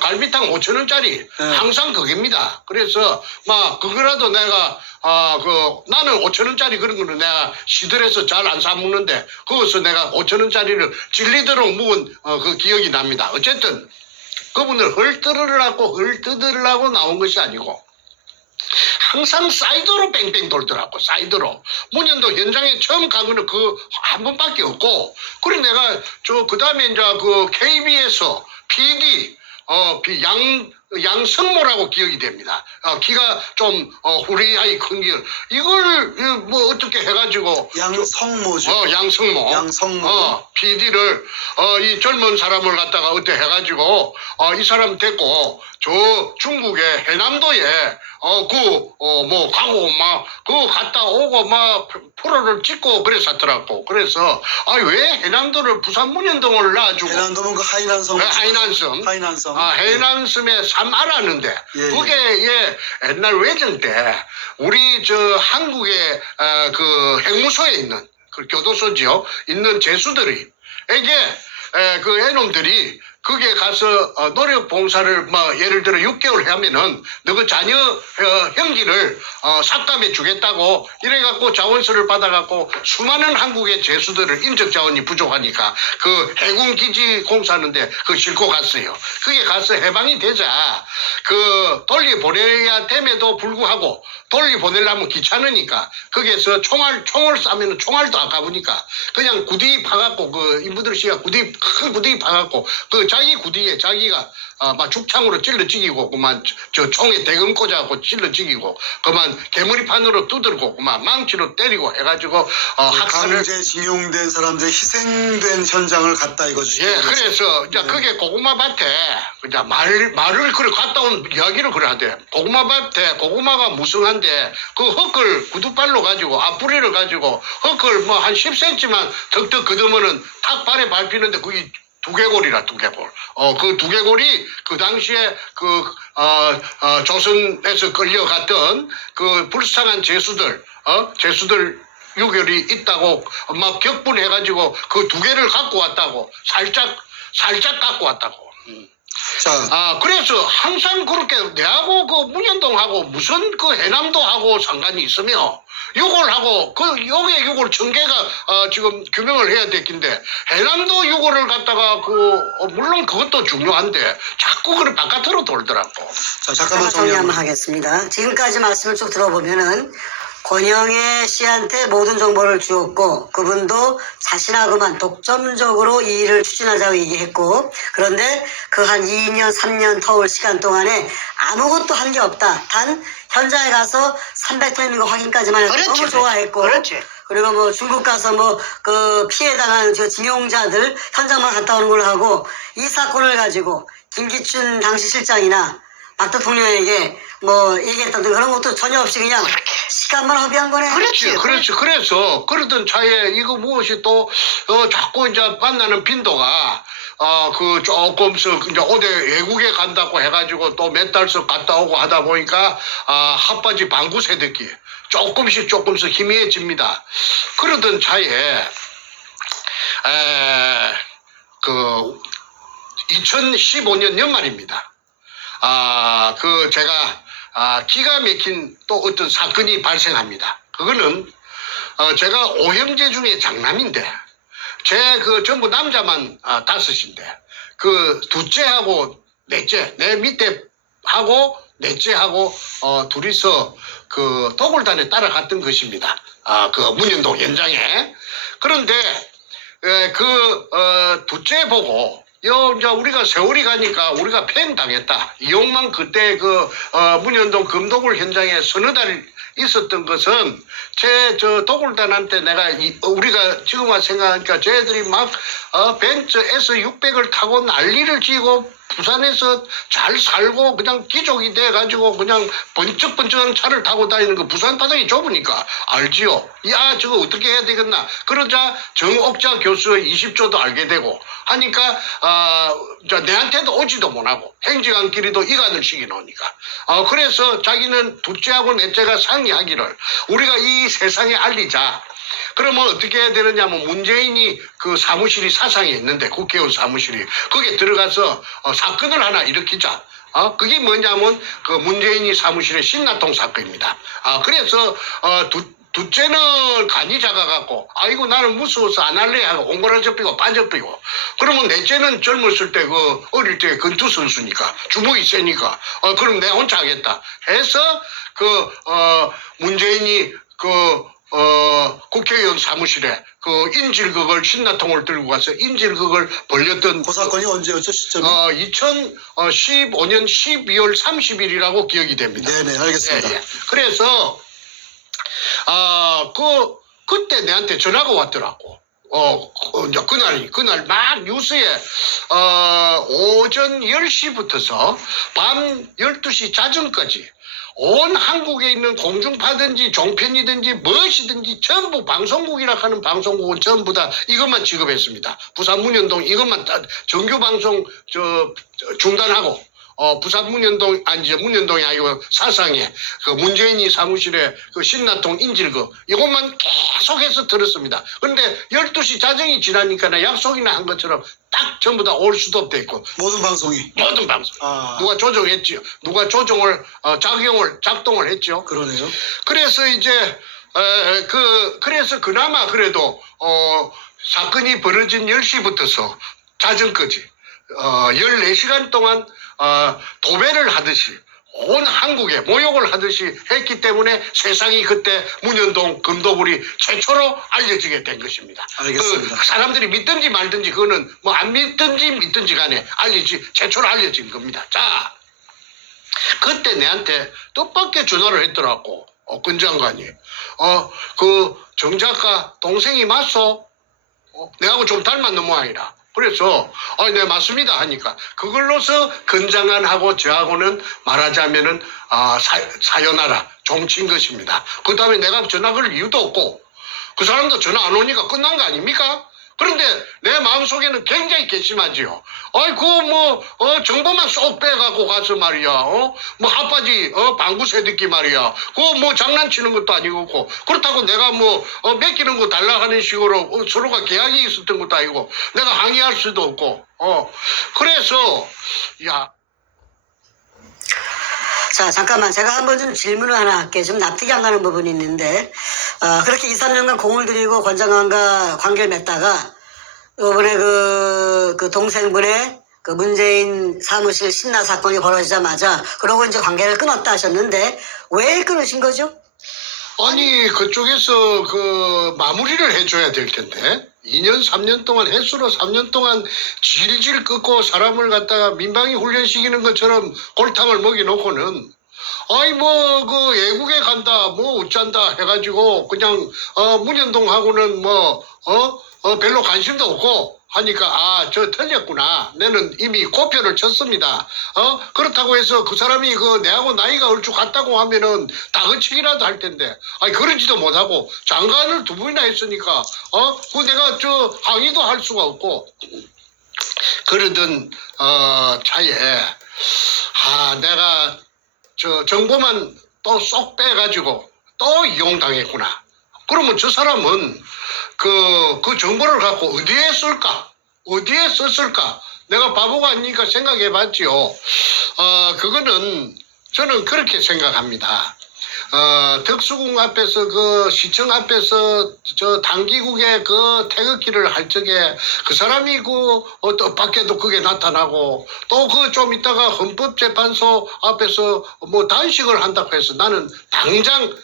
갈비탕 5,000원짜리. 항상 그겁니다. 그래서, 그거라도 내가, 나는 5,000원짜리 그런 거는 내가 시들해서 잘 안 사먹는데, 거기서 내가 5,000원짜리를 질리도록 묵은 그 기억이 납니다. 어쨌든, 그분을 헐뜯으려고 나온 것이 아니고, 항상 사이드로 뺑뺑 돌더라고. 사이드로. 문현도 현장에 처음 간 거는 한 번밖에 없고. 그래 내가 그 다음에 이제 KBS PD 양성모라고 기억이 됩니다. 키가 좀 후리하이 큰 길. 이걸 어떻게 해가지고 양성모죠. 양성모. PD를 이 젊은 사람을 갖다가 어떻게 해가지고 이 사람 됐고 중국의 해남도에 가고 그거 갔다 오고 프로를 찍고 그랬었더라고. 그래서 왜 해남도를 부산 문현동을 놔주고 해남도면 하이난섬. 해남섬에 삶 알았는데 그게 옛날 외정 때 우리 한국의 핵무소에 있는 교도소지요 있는 죄수들이 애놈들이 거기에 가서 노력 봉사를 예를 들어 6개월 하면은 너그 자녀 형기를 삭감해 주겠다고 이래갖고 자원서를 받아갖고 수많은 한국의 죄수들을 인적 자원이 부족하니까 해군 기지 공사하는데 싣고 갔어요. 그게 가서 해방이 되자 돌려보내야 됨에도 불구하고 돌려보내려면 귀찮으니까 거기에서 총을 쏴면은 총알도 아까우니까 그냥 구디 파갖고 인부들 씨가 큰 구디 파갖고 자기 구디에 자기가 죽창으로 찔러 죽이고 그만 총에 대금 꽂아갖고 찔러 죽이고 그만 개머리판으로 두들고 그만 망치로 때리고 해가지고 학살을 강제징용된 사람들의 희생된 현장을 갔다 이거죠. 그래서 이제 그게 고구마밭에 이제 말을 갔다 온 이야기를 그래 하대. 고구마밭에 고구마가 무성한데 흙을 구두발로 가지고 앞부리를 가지고 흙을 한 10cm만 덕덕 걷으면은 탁 발에 밟히는데 그게 두개골이라 두개골. 그 두개골이 그 당시에 조선에서 끌려갔던 불쌍한 죄수들 유결이 있다고 격분해가지고 그 2개를 갖고 왔다고 살짝 갖고 왔다고. 그래서 항상 그렇게 내하고 문현동하고 무슨 해남도하고 상관이 있으며 욕을 하고 여기에 욕을 청계가 지금 규명을 해야 됐긴데 해남도 욕을 갖다가 물론 그것도 중요한데 자꾸 바깥으로 돌더라고. 잠깐만 정리 한번 하겠습니다. 지금까지 말씀을 쭉 들어보면은 권영애 씨한테 모든 정보를 주었고 그분도 자신하고만 독점적으로 이 일을 추진하자고 얘기했고 그런데 한 2년 3년 터울 시간 동안에 아무것도 한 게 없다. 단 현장에 가서 300톤 있는 거 확인까지만 해도 그렇지, 너무 좋아했고 그렇지. 그리고 뭐 중국 가서 뭐 그 피해당한 저 징용자들 현장만 갔다 오는 걸로 하고 이 사건을 가지고 김기춘 당시 실장이나 박 대통령에게 뭐 얘기했던 그런 것도 전혀 없이 그냥 시간만 허비한 거네. 그렇지. 그래서 그러던 차에 이거 무엇이 또 자꾸 이제 만나는 빈도가 그 조금씩 이제 어디 외국에 간다고 해가지고 또 몇 달씩 갔다 오고 하다 보니까 핫바지 방구 세대기 조금씩 희미해집니다. 그러던 차에 그 2015년 연말입니다. 그 제가 기가 막힌 또 어떤 사건이 발생합니다. 그거는 제가 오형제 중에 장남인데 제 그 전부 남자만 5인데 그 둘째하고 넷째 내 밑에 하고 넷째하고 둘이서 그 도굴단에 따라갔던 것입니다. 그 문현동 현장에. 그런데 둘째 보고 이제 우리가 세월이 가니까 우리가 팽당했다. 이용만 그때 그 문현동 금도굴 현장에 서너 달 있었던 것은 저 도굴단한테 내가 우리가 지금 와서 생각하니까 쟤들이 막 벤츠 S600을 타고 난리를 치고 부산에서 잘 살고 그냥 귀족이 돼가지고 그냥 번쩍번쩍한 차를 타고 다니는 거 부산 바닥이 좁으니까 알지요. 야 저거 어떻게 해야 되겠나. 그러자 정옥자 교수의 20조도 알게 되고 하니까 내한테도 오지도 못하고 행정안끼리도 이간을 시켜놓으니까 그래서 자기는 둘째하고 넷째가 상의하기를 우리가 이 세상에 알리자. 그러면 어떻게 해야 되느냐면 문재인이 그 사무실이 사상에 있는데 국회의원 사무실이 거기에 들어가서 사건을 하나 일으키자. 그게 뭐냐면 그 문재인이 사무실의 신나통 사건입니다. 그래서 둘째는 간이 작아갖고 아이고 나는 무서워서 안 할래 하고 옹골아져삐고 빠져삐고 그러면 넷째는 젊었을 때 그 어릴 때 권투 선수니까 주먹이 세니까 그럼 내가 혼자 하겠다 해서 그 문재인이 국회의원 사무실에 그 인질극을 신나통을 들고 가서 인질극을 벌렸던 그 사건이 언제였죠, 시점이? 2015년 12월 30일이라고 기억이 됩니다. 네네, 알겠습니다. 예. 그래서 그때 내한테 전화가 왔더라고. 이제 그날 막 뉴스에 오전 10시부터서 밤 12시 자정까지 온 한국에 있는 공중파든지 종편이든지 무엇이든지 전부 방송국이라 하는 방송국은 전부 다 이것만 지급했습니다. 부산 문현동 이것만 정규 방송 중단하고 부산 문현동 문현동이 아니고 사상에 그 문재인이 사무실에 그 신나통 인질극 이것만 계속해서 들었습니다. 그런데 12시 자정이 지나니까 약속이나 한 것처럼 딱 전부 다 올 수도 없고 있고 모든 방송이. 누가 조정했지요. 누가 조정을 작동을 했죠. 그러네요. 그래서 이제 그래서 그나마 그래도 사건이 벌어진 10시부터서 자정까지 14시간 동안 도배를 하듯이 온 한국에 모욕을 하듯이 했기 때문에 세상이 그때 문현동 금도굴이 최초로 알려지게 된 것입니다. 알겠습니다. 그 사람들이 믿든지 말든지 그거는 뭐 안 믿든지 간에 최초로 알려진 겁니다. 자, 그때 내한테 뜻밖의 전화를 했더라고. 권 장관이. 그 정 작가 동생이 맞소? 내하고 좀 닮았는 모양이라. 그래서 네 맞습니다 하니까 그걸로서 건장한하고 저하고는 말하자면은 사연하라 좀 친 것입니다. 그 다음에 내가 전화 걸 이유도 없고 그 사람도 전화 안 오니까 끝난 거 아닙니까? 그런데 내 마음속에는 굉장히 괘씸하지요. 정보만 쏙 빼갖고 가서 말이야. 핫바지, 방구 새듣기 말이야. 그거 장난치는 것도 아니고. 그렇다고 내가 맡기는 거 달라 하는 식으로 서로가 계약이 있었던 것도 아니고. 내가 항의할 수도 없고. 그래서, 자, 잠깐만. 제가 한번 좀 질문을 하나 할게요. 좀 납득이 안 가는 부분이 있는데, 그렇게 2, 3년간 공을 들이고 권 장관과 관계를 맺다가, 이번에 그 동생분의 그 문재인 사무실 신나 사건이 벌어지자마자, 그러고 이제 관계를 끊었다 하셨는데, 왜 끊으신 거죠? 아니, 그쪽에서 마무리를 해줘야 될 텐데. 2년, 3년 동안, 횟수로 3년 동안 질질 끄고 사람을 갖다가 민방위 훈련시키는 것처럼 골탕을 먹여놓고는 아이 뭐 그 외국에 간다 뭐 어쩐다 해가지고 그냥 문현동하고는 뭐 별로 관심도 없고 하니까 아 저 틀렸구나. 나는 이미 고표를 쳤습니다. 그렇다고 해서 그 사람이 그 내하고 나이가 얼추 같다고 하면은 다그치기라도 할 텐데 아니 그러지도 못하고 장관을 두 분이나 했으니까 그 내가 저 항의도 할 수가 없고 그러던 차에 내가 저 정보만 또 쏙 빼가지고 또 이용당했구나. 그러면 저 사람은 그 정보를 갖고 어디에 쓸까? 어디에 썼을까? 내가 바보가 아니니까 생각해 봤지요. 그거는 저는 그렇게 생각합니다. 덕수궁 앞에서 그 시청 앞에서 저 당기국의 그 태극기를 할 적에 그 사람이 그 뜻밖에도 그게 나타나고 또 그 좀 있다가 헌법재판소 앞에서 뭐 단식을 한다고 해서 나는 당장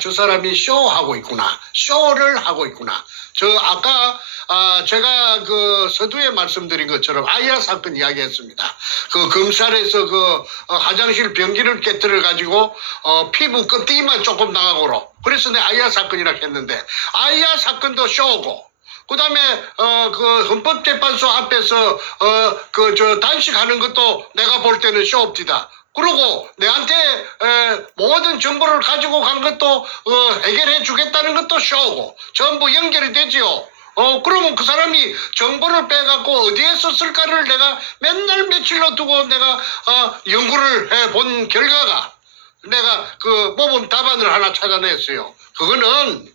저 사람이 쇼하고 있구나. 쇼를 하고 있구나. 저 아까 제가 그 서두에 말씀드린 것처럼 아이야 사건 이야기했습니다. 그 검찰에서 그 화장실 변기를 깨뜨려 가지고 피부 껍데기만 조금 나가고로 그래서 내 아이야 사건이라고 했는데 아이야 사건도 쇼고 그다음에 그 헌법재판소 앞에서 그 저 단식하는 것도 내가 볼 때는 쇼업디다. 그리고 내한테 모든 정보를 가지고 간 것도 해결해 주겠다는 것도 쇼고 전부 연결이 되지요. 그러면 그 사람이 정보를 빼갖고 어디에 썼을까를 내가 맨날 며칠로 두고 내가 연구를 해본 결과가 내가 그 모범 답안을 하나 찾아냈어요. 그거는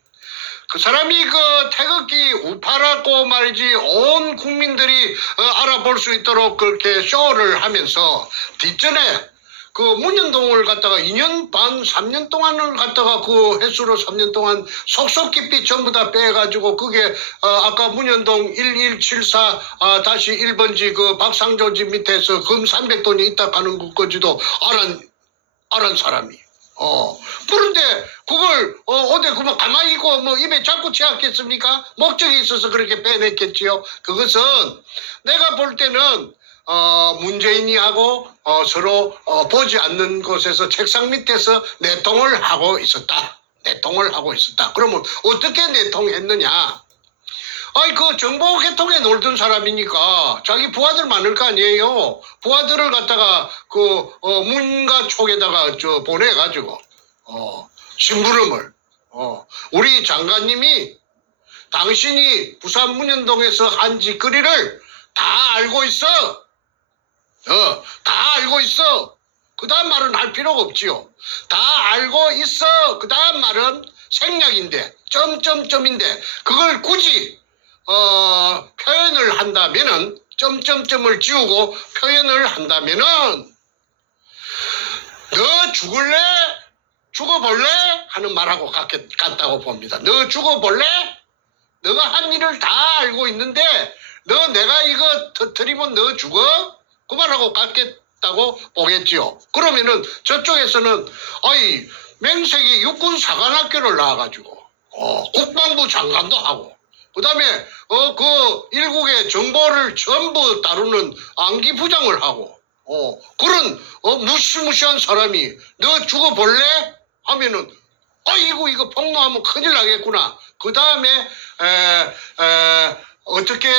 그 사람이 그 태극기 우파라고 말이지 온 국민들이 알아볼 수 있도록 그렇게 쇼를 하면서 뒷전에 그 문현동을 갖다가 2년 반, 3년 동안을 갖다가 그 횟수로 3년 동안 속속 깊이 전부 다 빼가지고 그게 아까 문현동 1174 다시 1번지 그 박상조 집 밑에서 금 300돈이 있다 가는 것까지도 알은 사람이. 그런데 그걸 어디 그만 가만히 있고 뭐 입에 자꾸 채웠겠습니까? 목적이 있어서 그렇게 빼냈겠지요. 그것은 내가 볼 때는 문재인이하고 서로 보지 않는 곳에서 책상 밑에서 내통을 하고 있었다. 내통을 하고 있었다. 그러면 어떻게 내통했느냐? 그 정보개통에 놀던 사람이니까 자기 부하들 많을 거 아니에요. 부하들을 갖다가 그 문가 촉에다가 보내가지고 심부름을 우리 장관님이 당신이 부산 문현동에서 한 짓거리를 다 알고 있어. 다 알고 있어. 그 다음 말은 할 필요가 없지요. 다 알고 있어. 그 다음 말은 생략인데 점점점인데 그걸 굳이 표현을 한다면은 점점점을 지우고 표현을 한다면은 너 죽을래? 죽어볼래? 하는 말하고 같다고 봅니다. 너 죽어볼래? 너가 한 일을 다 알고 있는데 너 내가 이거 터뜨리면 너 죽어? 그 말하고 같겠다고 보겠지요. 그러면은 저쪽에서는 맹색이 육군사관학교를 나와가지고 국방부 장관도 하고 그 다음에 그 일국의 정보를 전부 다루는 안기부장을 하고 그런 무시무시한 사람이 너 죽어볼래? 하면은 이거 폭로하면 큰일 나겠구나. 그 다음에 어떻게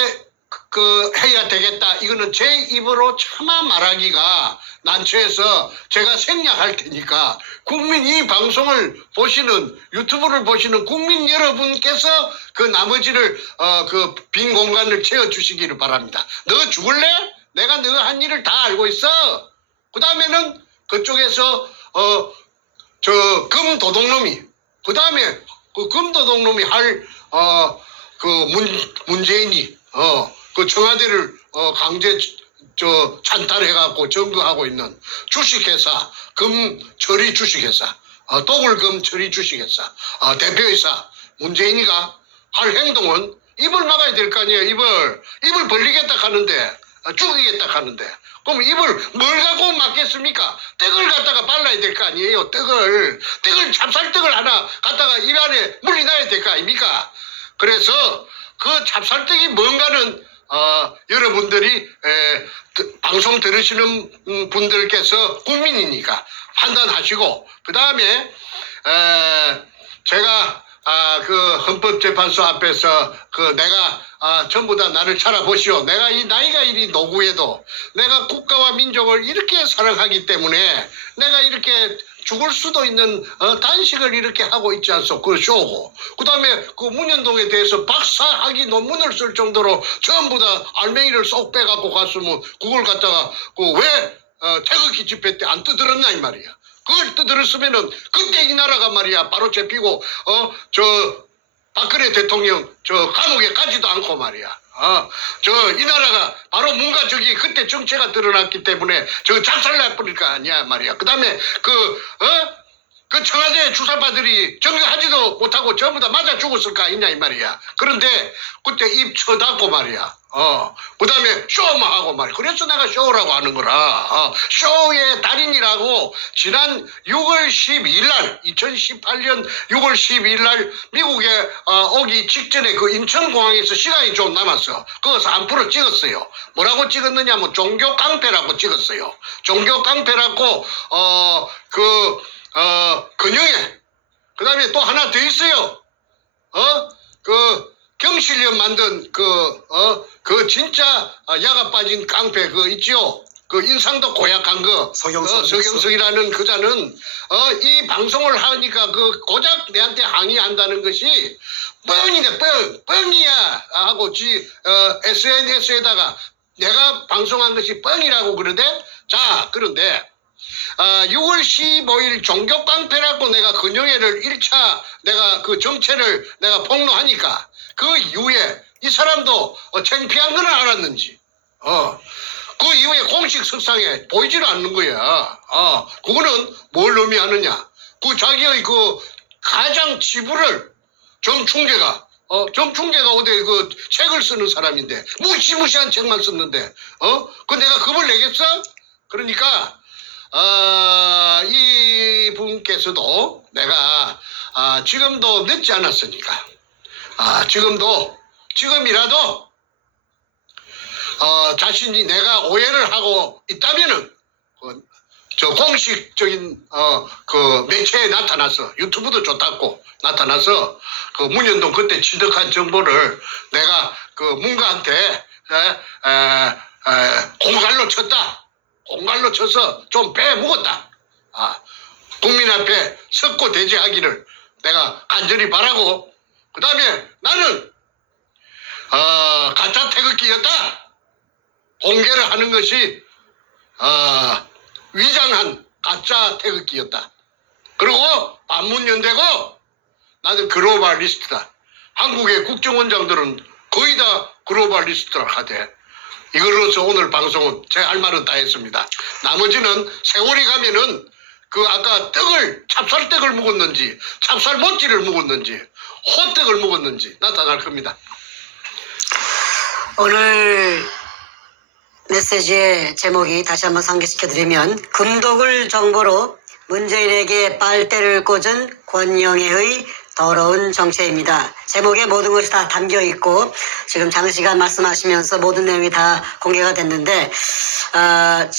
해야 되겠다. 이거는 제 입으로 차마 말하기가 난처해서 제가 생략할 테니까 국민 이 방송을 보시는 유튜브를 보시는 국민 여러분께서 그 나머지를 그 빈 공간을 채워주시기를 바랍니다. 너 죽을래? 내가 너 한 일을 다 알고 있어. 그 다음에는 그쪽에서 저 금도둑놈이 그 다음에 그 금도둑놈이 할 문재인이 그 청와대를 강제 찬탈해갖고 점거하고 있는 주식회사 금처리 주식회사 도굴금 처리 주식회사 대표이사 문재인이가 할 행동은 입을 막아야 될 거 아니에요. 입을 벌리겠다 하는데 죽이겠다 하는데 그럼 입을 뭘 갖고 막겠습니까? 떡을 갖다가 발라야 될 거 아니에요. 떡을 찹쌀떡을 하나 갖다가 입 안에 물이 나야 될 거 아닙니까? 그래서 그 찹쌀떡이 뭔가는 여러분들이 방송 들으시는 분들께서 국민이니까 판단하시고 그 다음에 제가 그 헌법재판소 앞에서 내가 전부 다 나를 찾아보시오. 내가 이 나이가 이리 노구해도 내가 국가와 민족을 이렇게 사랑하기 때문에 내가 이렇게 죽을 수도 있는 단식을 이렇게 하고 있지 않소. 그 쇼고. 그 다음에 그 문현동에 대해서 박사학위 논문을 쓸 정도로 전부 다 알맹이를 쏙 빼갖고 갔으면 그걸 갖다가 왜 태극기 집회 때 안 뜯어졌나 이 말이야. 그걸 뜯어졌으면은 그때 이 나라가 말이야 바로 잡히고 박근혜 대통령 감옥에 가지도 않고 말이야. 이 나라가 바로 뭔가 그때 정체가 드러났기 때문에 작살날 뻔일 거 아니야 말이야. 그 다음에 그 청와대 주사파들이 정리하지도 못하고 전부 다 맞아 죽었을 거 아니냐 이 말이야. 그런데 그때 입 쳐닫고 말이야. 그 다음에 쇼만 하고 말이야. 그래서 내가 쇼라고 하는 거라. 쇼의 달인이라고 지난 6월 12일 날 2018년 6월 12일 날 미국에 오기 직전에 그 인천공항에서 시간이 좀 남았어. 그거 한 프로 찍었어요. 뭐라고 찍었느냐면 종교 깡패라고 찍었어요. 종교 깡패라고 근영애. 그 다음에 또 하나 더 있어요. 경실련 만든 진짜 야가 빠진 깡패 있지요. 인상도 고약한 서경석이라는 그자는 이 방송을 하니까 고작 내한테 항의한다는 것이 뻥이야 하고 SNS에다가 내가 방송한 것이 뻥이라고 그러대. 자, 그런데 6월 15일 종교깡패라고 내가 근영애를 1차 내가 그 정체를 내가 폭로하니까 그 이후에 이 사람도 창피한 건 알았는지 그 이후에 공식 석상에 보이질 않는 거야. 그거는 뭘 의미하느냐. 자기의 가장 지부를 정충재가 어디 책을 쓰는 사람인데 무시무시한 책만 썼는데 내가 겁을 내겠어? 그러니까 이 분께서도 내가 지금도 늦지 않았으니까 지금이라도 자신이 내가 오해를 하고 있다면은 공식적인 매체에 나타나서 유튜브도 좋다고 나타나서 문현동 그때 취득한 정보를 내가 문가한테 공갈로 쳐서 좀 빼먹었다. 국민 앞에 석고 대지하기를 내가 간절히 바라고 그 다음에 나는 가짜 태극기였다. 공개를 하는 것이 위장한 가짜 태극기였다. 그리고 반문연대고 나는 글로벌리스트다. 한국의 국정원장들은 거의 다 글로벌리스트라 하대. 이걸로서 오늘 방송은 제 할 말은 다 했습니다. 나머지는 세월이 가면은 아까 찹쌀떡을 묵었는지 찹쌀모찌를 묵었는지 호떡을 묵었는지 나타날 겁니다. 오늘 메시지의 제목이 다시 한번 상기시켜드리면 금독을 정보로 문재인에게 빨대를 꽂은 권영애의 더러운 정체입니다. 제목에 모든 것이 다 담겨 있고 지금 장시간 말씀하시면서 모든 내용이 다 공개가 됐는데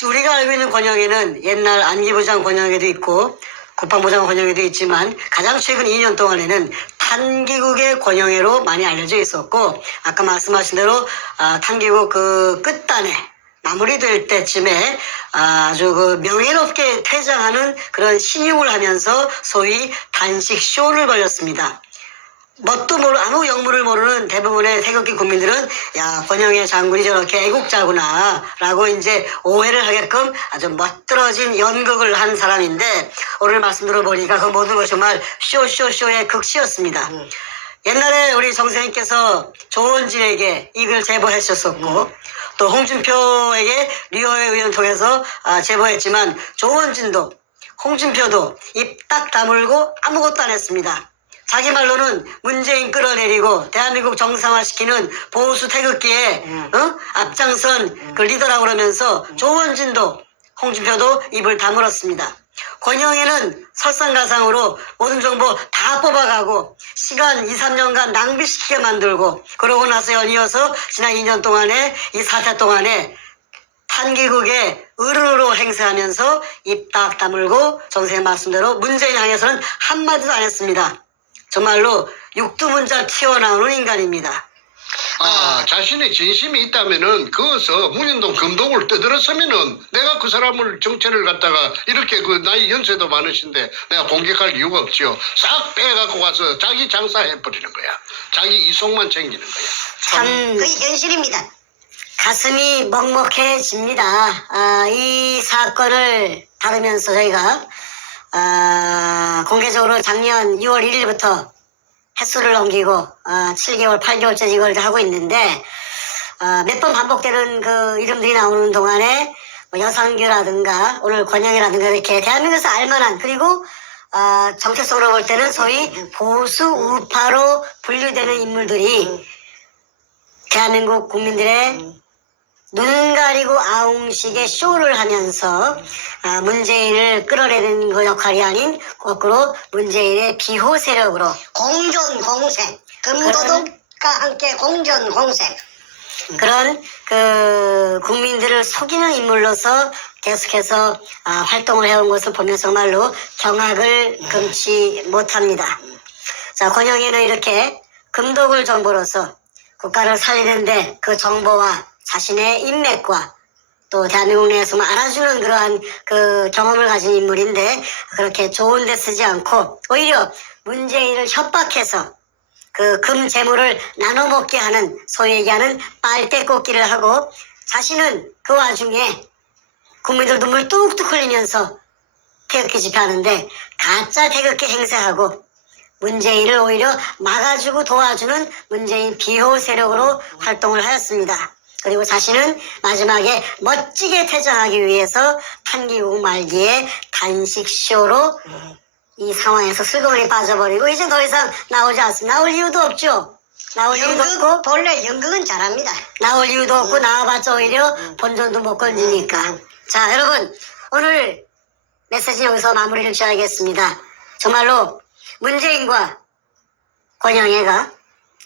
우리가 알고 있는 권영애는 옛날 안기부장 권영애도 있고 국방부장 권영애도 있지만 가장 최근 2년 동안에는 탄기국의 권영애로 많이 알려져 있었고 아까 말씀하신 대로 탄기국 끝단에 마무리될 때쯤에 아주 명예롭게 퇴장하는 그런 신용을 하면서 소위 단식 쇼를 벌였습니다. 뭣도 모르 아무 영문을 모르는 대부분의 태극기 국민들은 야 권영애 장군이 저렇게 애국자구나 라고 이제 오해를 하게끔 아주 멋들어진 연극을 한 사람인데 오늘 말씀 들어보니까 그 모든 것이 정말 쇼의 극치였습니다. 옛날에 우리 정 선생님께서 조원진에게 이걸 제보하셨었고 또 홍준표에게 류호의 의원 통해서 제보했지만 조원진도 홍준표도 입 딱 다물고 아무것도 안 했습니다. 자기 말로는 문재인 끌어내리고 대한민국 정상화시키는 보수 태극기에 앞장선 그 리더라고 그러면서 조원진도 홍준표도 입을 다물었습니다. 권영애는 설상가상으로 모든 정보 다 뽑아가고 시간 2, 3년간 낭비시키게 만들고 그러고 나서 연이어서 지난 2년 동안에 이 사태 동안에 탄기국의 어른으로 행세하면서 입 딱 다물고 정세의 말씀대로 문재인 향해서는 한마디도 안 했습니다. 정말로 육두문자 튀어나오는 인간입니다. 자신의 진심이 있다면은 그어서 문인동 금독을 떠들었으면은 내가 그 사람을 정체를 갖다가 이렇게 그 나이 연세도 많으신데 내가 공격할 이유가 없지요. 싹 빼갖고 가서 자기 장사해버리는 거야. 자기 이속만 챙기는 거야. 참 그게 현실입니다. 가슴이 먹먹해집니다. 이 사건을 다루면서 저희가 공개적으로 작년 6월 1일부터 횟수를 넘기고 7개월, 8개월째 이걸 하고 있는데 몇 번 반복되는 그 이름들이 나오는 동안에 뭐 여상규라든가 오늘 권영이라든가 이렇게 대한민국에서 알만한 그리고 정체성으로 볼 때는 소위 보수 우파로 분류되는 인물들이 대한민국 국민들의 눈 가리고 아웅식의 쇼를 하면서 문재인을 끌어내는 그 역할이 아닌 거꾸로 문재인의 비호 세력으로 공존공생. 금도덕과 함께 공존공생. 그런 그 국민들을 속이는 인물로서 계속해서 활동을 해온 것을 보면서 정말로 경악을 금치 못합니다. 자, 권영애는 이렇게 금독을 정보로서 국가를 살리는데 그 정보와 자신의 인맥과 또 대한민국 내에서만 알아주는 그러한 그 경험을 가진 인물인데 그렇게 좋은 데 쓰지 않고 오히려 문재인을 협박해서 그 금 재물을 나눠 먹게 하는 소위 얘기하는 빨대 꽂기를 하고 자신은 그 와중에 국민들 눈물 뚝뚝 흘리면서 태극기 집회하는데 가짜 태극기 행세하고 문재인을 오히려 막아주고 도와주는 문재인 비호 세력으로 활동을 하였습니다. 그리고 자신은 마지막에 멋지게 퇴장하기 위해서 탄기국 말기에 단식쇼로 이 상황에서 슬그머니 빠져버리고 이제 더 이상 나오지 않습니다. 나올 이유도 없죠. 나올 이유도 없고 본래 연극은 잘합니다. 나올 이유도 없고 나와봤자 오히려 본전도 못 건지니까. 자, 여러분 오늘 메시지 여기서 마무리를 지어야겠습니다. 정말로 문재인과 권영애가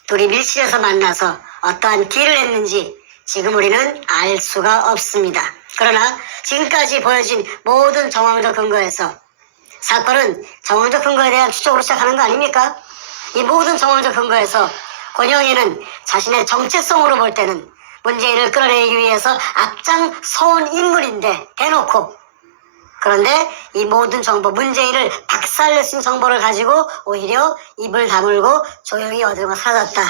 둘이 밀실에서 만나서 어떠한 딜을 했는지 지금 우리는 알 수가 없습니다. 그러나 지금까지 보여진 모든 정황적 근거에서 사건은 정황적 근거에 대한 추적으로 시작하는 거 아닙니까? 이 모든 정황적 근거에서 권영애는 자신의 정체성으로 볼 때는 문재인을 끌어내기 위해서 앞장서온 인물인데 대놓고 그런데 이 모든 정보 문재인을 박살낼 수 있는 정보를 가지고 오히려 입을 다물고 조용히 어디론가 사라졌다.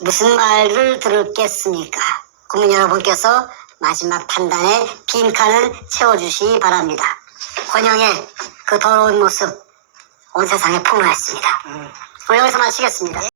무슨 말을 들었겠습니까? 국민 여러분께서 마지막 판단에 빈칸은 채워주시기 바랍니다. 권영의 그 더러운 모습 온 세상에 폭로했습니다. 오늘 여기서 마치겠습니다.